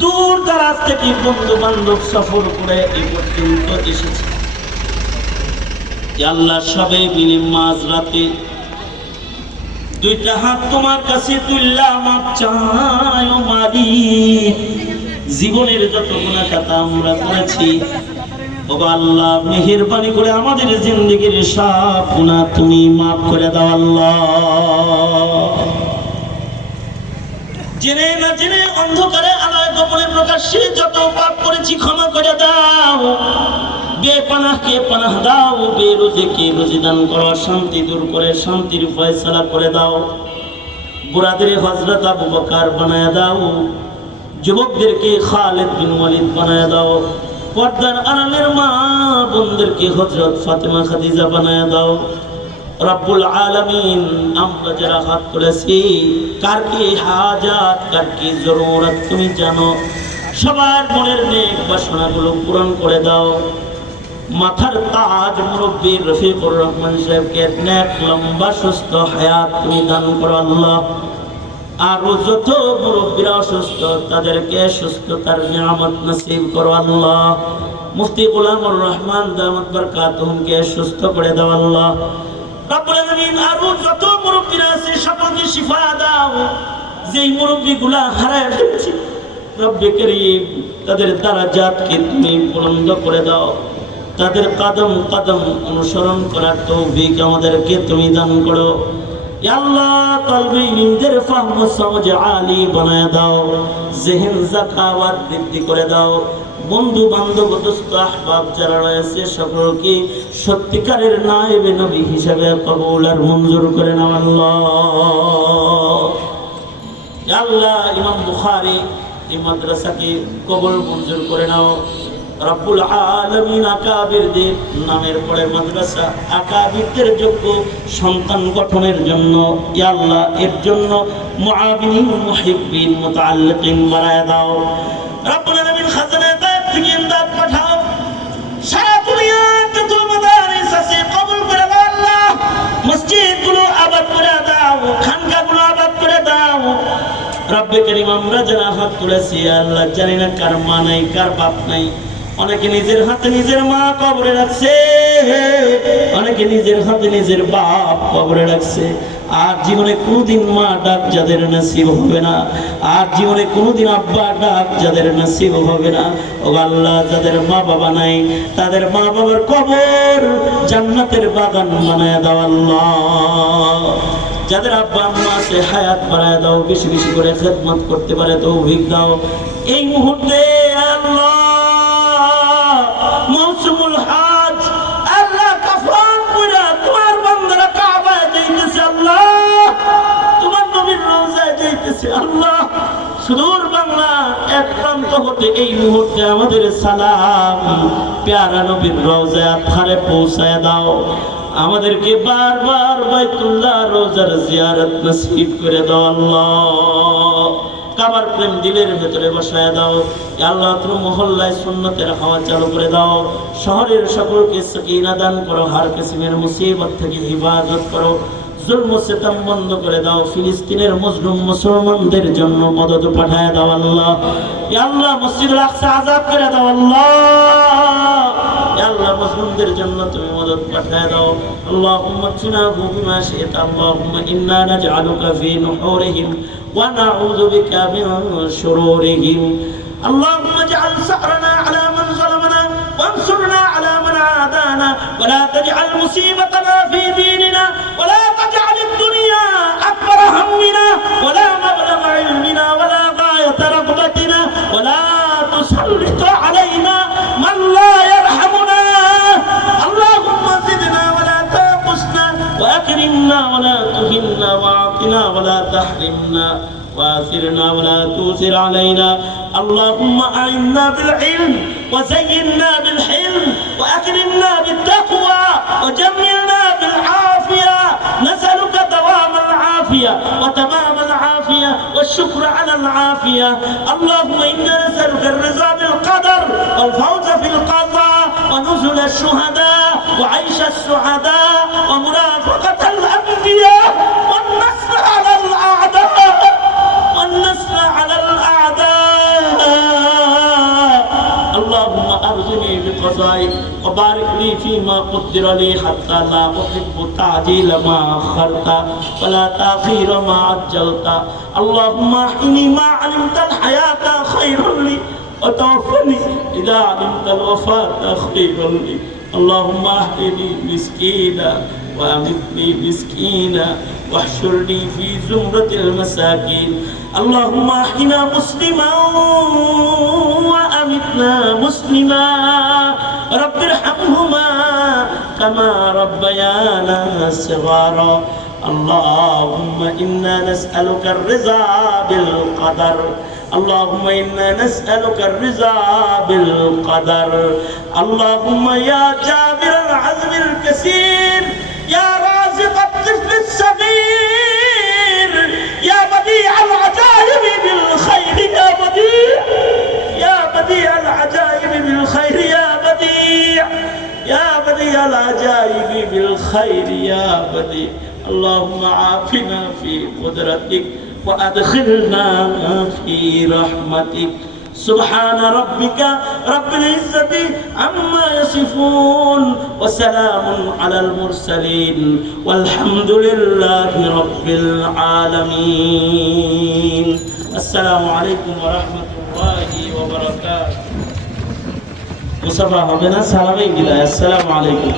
দূর দরাজ থেকে বন্ধু বান্ধব সফর করে এই পর্যন্ত এসেছে। আল্লাহ সবে মিলে মাঝরাতে দুইটা হাত তোমার কাছে তুললা মাপ চাই ও মালিক। জীবনের যত গুনাহ খাতা আমরা করেছি, ও আল্লাহ মেহেরবানি করে আমাদের জিন্দেগির সব গুনাহ তুমি মাফ করে দাও আল্লাহ। জেনে না জেনে অন্ধকারে আলোয় গোপনে প্রকাশ্যে যত পাপ করেছি ক্ষমা করে দাও। বেপানাহকে পানাহ দাও, বেরোজেকে রোজি দান করো, শান্তি দূর করে শান্তির ফয়সালা করে দাও। বুড়াদের হযরত আবু বকর বানায় দাও, যুবকদেরকে খালিদ বিন ওয়ালিদ বানায় দাও, পর্দার আড়ালের মা বোনদেরকে হযরত ফাতেমা খাদিজা বানায় দাও। রব্বুল আলামিন, আমরা যারা হাত তুলেছি, কার কি হাজাত, কার কি জরুরত তুমি জানো। সবার মনের নেক বাসনাগুলো পূরণ করে দাও। মাথার তাজ মুরব্বী রফিকুর রহমান সাহেবকে নেক লম্বা সুস্থ হায়াত তুমি দান করো আল্লাহ। আর যত মুরব্বীরা অসুস্থ তাদেরকে সুস্থতার নিয়ামত নসিব করো আল্লাহ। মুফতি গোলামুর রহমান দামাত বরকাতুহুমকে সুস্থ করে দাও আল্লাহ রব্বুল আলামিন। আর যত মুরব্বীরা আছে সকলকে শিফা দাও। যেই মুরব্বীগুলা হারায় ফেলেছে রব্বে কারীম, তাদের দারাজাতকে তুমি বুলন্দ করে দাও। তাদের কদম কদম অনুসরণ করার তৌফিক আমাদেরকে তুমি দান করো। ইয়া আল্লাহ, কলবে ইলমদের ফাহম সমঝ আলী বানায় দাও। জেহেন যাকাওয়াত বৃদ্ধি করে দাও। বন্ধু বান্ধব দোস্ত আহবাব যারা রয়েছে সকলকে সত্যিকারের নায়েবে নবী হিসেবে কবুল আর মঞ্জুর করে নাও আল্লাহ। ইয়া আল্লাহ, ইমাম বুখারী এই মাদ্রাসাকে কবুল মঞ্জুর করে নাও রব্বুল আলামিন। আকাবিরদের নামের পরে মাদ্রাসা, আকাবিরদের যোগ্য সন্তান গঠনের জন্য ইয়া আল্লাহ এর জন্য মুআবিনিন মুহিব্বিন মুতাআল্লিকিন বানায় দাও রব্বুল আলামিন। খাজানায়ে গায়ব থেকে ইমদাদ পাঠাও। সারা দুনিয়াতে যত মাদারিস আছে কবুল করে দাও আল্লাহ। মসজিদগুলো আবাদ করে দাও, খানকাগুলো আবাদ করে দাও রব্বে কারীম। আমরা যারা হাত তুলেছি আল্লাহ, জানি না কার মা নাই, কার বাপ নাই। অনেকে নিজের হাতে নিজের মা কবরে রাখছে, অনেকে নিজের হাতে নিজের বাপ কবরে রাখছে। আর জীবনে কোনোদিন মা ডাক যাদের নসিব হবে না, আর জীবনে কোনোদিন আব্বা ডাক যাদের নসিব হবে না, ও আল্লাহ যাদের মা বাবা নাই তাদের মা বাবার কবর জান্নাতের বাগান বানায় দাও আল্লাহ। যাদের আব্বা আম্মা আছে হায়াত বাড়ায় দাও, বেশি বেশি করে খেদমত করতে পারে তৌফিক দাও। এই মুহূর্তে আল্লাহ মৌসুমুল হজ আল্লাহ কাফন পয়রা তোমার বান্দারা কাবায় যাইতেছে আল্লাহ, তোমার নবীর রওজায় যাইতেছে আল্লাহ। সুদূর বাংলা এক প্রান্ত হতে এই মুহূর্তে আমাদের সালাম প্যারা নবীর রওজায় ধারে পৌঁছায় দাও। আমাদেরকে বারবার বাইতুল্লাহ রওজার জিয়ারত নসিব করে দাও আল্লাহ। কাবার প্রেম দিলের ভেতরে বসায় দাও আল্লাহ। তুমি মহল্লায় সুন্নতের হাওয়া চালু করে দাও। শহরের সকলকে সাকিনা দান করো। হার কিসমের মুসিবত থেকে হিফাজত করো। জুলম সিতম বন্ধ করে দাও। ফিলিস্তিনের মজলুম মুসলমানদের জন্য মদদ পাঠায় দাও আল্লাহ। ইয়া আল্লাহ মসজিদুল আকসা আযাদ করে দাও আল্লাহ। ইয়া আল্লাহ মজলুমদের জন্য তুমি মদদ পাঠায় দাও। আল্লাহুম্মা কফিনাহু বিমা শি'তা। আল্লাহুম্মা ইন্না নাজআলুকা ফি নুহুরিহিম ওয়া নাউযু বিকা মিন শুরুরিহিম। اللهم اجعل ثأرنا على من ظلمنا وانصرنا على من عادانا ولا تجعل مصيبتنا في ديننا ولا تجعل الدنيا أكبر همنا ولا مبلغ علمنا ولا غاية رغبتنا ولا تسلط علينا من لا يرحمنا. اللهم زدنا ولا تنقصنا وأكرمنا ولا تهنا وأعطنا ولا تحرمنا وآثرنا ولا تؤثر علينا. اللهم أعنا بالعلم وزينا بالحلم وأكرمنا بالتقوى وجملنا بالعافية. نسألك دوام العافية وتمام العافية والشكر على العافية. اللهم إنا نسألك الرضا بالقدر والفوز في القضاء ونزل الشهداء وعيش السعداء ومرافقة الأنبياء والنصر على الأعداء والنصر على الأعداء وبارك لي فيما قدر لي حتى لا أحب تعجيل ما أخرت ولا تأخير ما عجلت. اللهم أحيني ما علمت الحياة خير لي وتوفني إذا علمت الوفاة خير لي. اللهم أحيني مسكينا وأمتني مسكينا واحشرني في زمرة المساكين. اللهم أحينا مسلما وأمتنا مسلما رب ارحمهما كما ربيانا صغارا. اللهم إنا نسألك الرضا بالقدر. اللهم إنا نسألك الرضا بالقدر. اللهم يا جابر العزم الكثير يا رازق الطفل الصغير يا بديع العجائب بالخير يا بديع العجائب بالخير يا بديع العجائب بالخير يا بديع. اللهم عافنا في قدرتك وأدخلنا في رحمتك. سبحان ربك رب العزة عما يصفون وسلام على المرسلين والحمد لله رب العالمين. السلام عليكم ورحمة الله وبركاته. মুসাফা হবে না, সালামই দিলা। আসসালামু আলাইকুম।